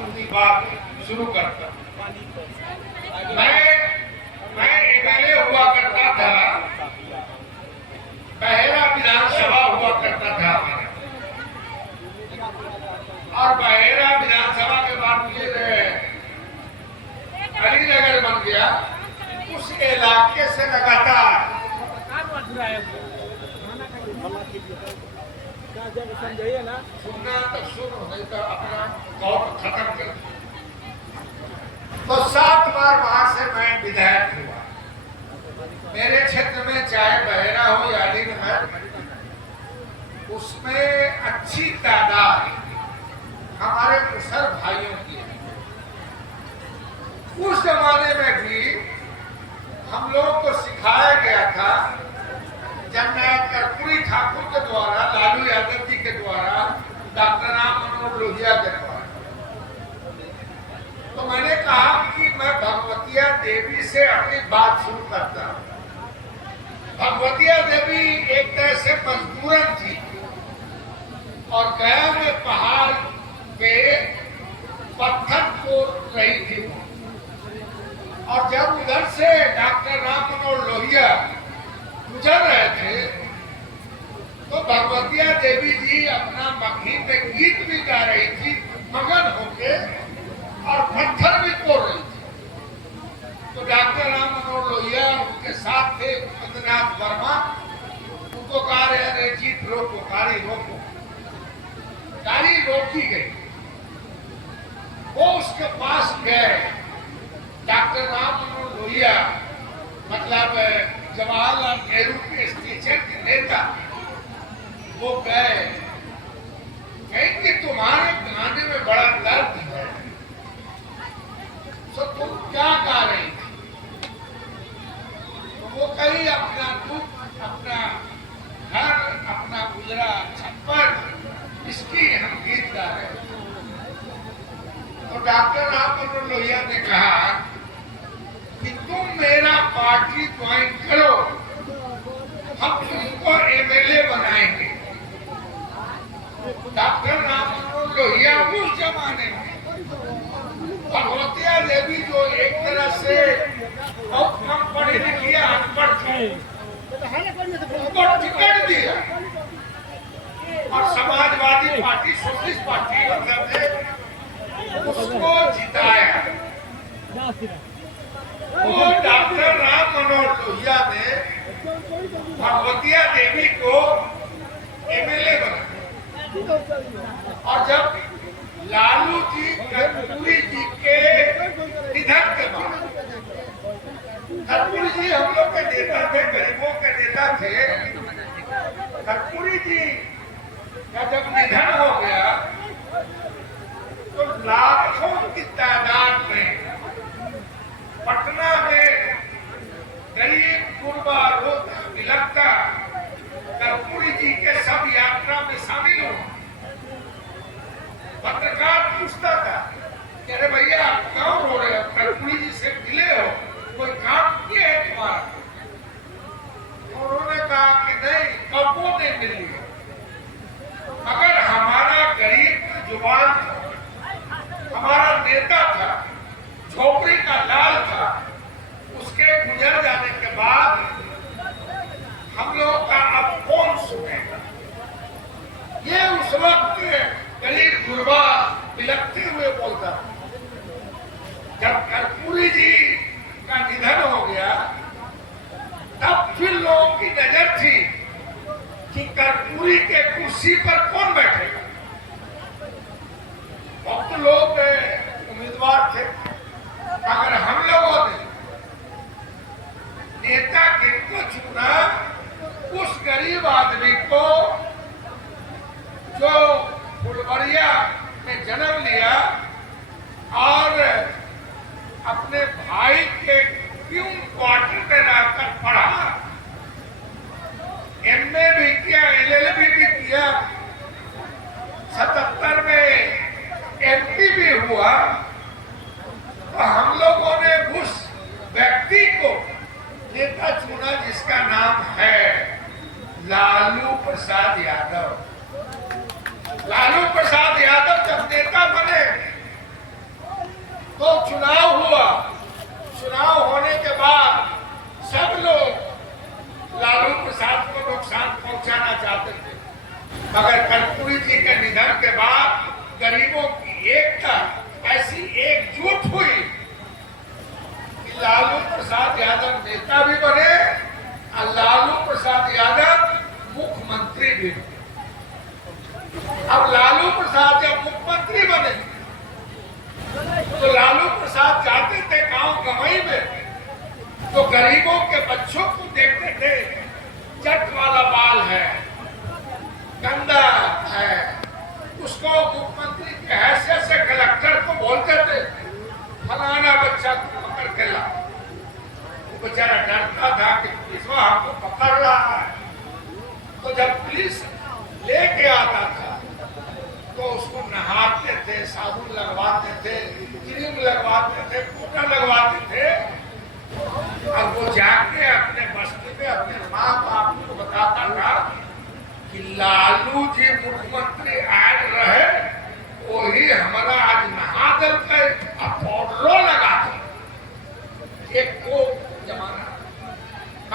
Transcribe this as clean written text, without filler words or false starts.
अपनी बात शुरू करता हूं। मैं एमएलए हुआ करता था, बहेरा विधानसभा हुआ करता था हमारा, और बहेरा विधानसभा के बाद फिर अलीनगर बन गया। उस इलाके से लगातार सुनना तो सुनो, नहीं तो अपना कौन खत्म कर। तो 7 बार वहां से मैं विधायक हुआ। मेरे क्षेत्र में चाहे बहेरा हो या अलीनगर, उसमें अच्छी तादाद हमारे मुसर भाइयों की है। उस जमाने में भी हम लोगों को सिखाया गया था, जननायक कर्पूरी ठाकुर के द्वारा, लालू यादव जी के द्वारा, डॉक्टर राम मनोहर लोहिया के द्वारा। तो मैंने कहा कि मैं भगवतिया देवी से अपनी बात शुरू करता हूं। भगवतिया देवी एक तरह से मजबूरन थी और गया में पहाड़ पे पत्थर तोड़ रही थी, और जब उधर से डॉक्टर राम मनोहर लोहिया गुजर रहे थे तो भगवतिया देवी जी अपना मखनी पे गीत भी गा रही थी मगन होके, और पत्थर भी तोड़ रही थी। तो डॉक्टर राम मनोहर लोहिया उनके साथ थे उपेंद्रनाथ वर्मा, उनको कहा रहे, अरे जीत रोको, गाड़ी रोको। गाड़ी रोकी गई। वो उसके पास गए। डॉक्टर राम मनोहर लोहिया मतलब जवाहरलाल नेहरू के स्टेशन के नेता, वो गए, कहेंगे तुम्हारे गाने में बड़ा दर्द है, तो तुम क्या गा रही थी? तो वो कही अपना दुख, अपना घर, अपना गुजरा छप्पर, इसकी हम गीत गा रहे थे। तो डॉक्टर राम मनोहर लोहिया ने कहा कि तुम मेरा पार्टी ज्वाइन करो, हम तुमको एमएलए बनाएंगे। डॉक्टर राम मनोहर लोहिया उस जमाने में भगवतिया देवी, जो एक तरह से बहुत कम पढ़ी लिखी अनपढ़ थी, उनको टिकट दिया और समाजवादी पार्टी, सोशलिस्ट पार्टी मतलब उसको जिताया। वो डॉक्टर राम मनोहर लोहिया ने भगवतिया देवी को एमएलए बनाया, और जब लालू जी कर्पूरी जी के निधन के बाद, कर्पूरी जी हम लोग के नेता थे, गरीबों के नेता थे, कर्पूरी जी का जब निधन हो गया तो लाखों की तादाद में पटना में गरीब गुरबा रोता बिलखता कर्पूरी जी के सब यात्रा में शामिल हो। पत्रकार पूछता था कि अरे भैया आप क्यों रो रहे हो, कर्पूरी जी से मिले हो, कोई काम किया है तुम्हारा? उन्होंने कहा कि नहीं, कबो ने मिली, मगर हमारा गरीब जुबान था, हमारा नेता था, झोपड़ी का लाल था, उसके गुजर जाने के बाद हम लोग का अब कौन सुनेगा? ये उस वक्त गरीब गुरबा बिलखते हुए बोलता। जब कर्पूरी जी का निधन हो गया तब फिर लोगों की नजर थी कि कर्पूरी के कुर्सी पर कौन बैठेगा। बहुत लोग उम्मीदवार थे, मगर हम लोगों ने नेता किनको चुना? उस गरीब आदमी को जो फुलवरिया में जन्म लिया और अपने भाई के प्यून क्वार्टर में रहकर पढ़ा, एमए भी किया, एलएलबी भी किया, 77 में एमपी भी हुआ। तो हम लोगों ने उस व्यक्ति को नेता चुना जिसका नाम है लालू प्रसाद यादव। लालू प्रसाद यादव जब नेता बने एकता, ऐसी एकजुट हुई कि लालू प्रसाद यादव नेता भी बने और लालू प्रसाद यादव मुख्यमंत्री भी बने। अब लालू प्रसाद जब मुख्यमंत्री बने तो लालू प्रसाद जाते थे गांव गवई में, तो गरीबों के बच्चों को देखते थे, जट वाला बाल है, गंदा है, उसको मुख्यमंत्री की हैसियत से कलेक्टर को बोलते थे फलाना बच्चा को पकड़ के ला। वो बेचारा डरता था कि पुलिस हमको पकड़ रहा है। तो जब पुलिस लेके आता था तो उसको नहाते थे, साबुन लगवाते थे, क्रीम लगवाते थे, पोटा लगवाते थे, और वो जाके अपने बस्ती में अपने माँ बाप को बताता था कि लालू जी मुख्यमंत्री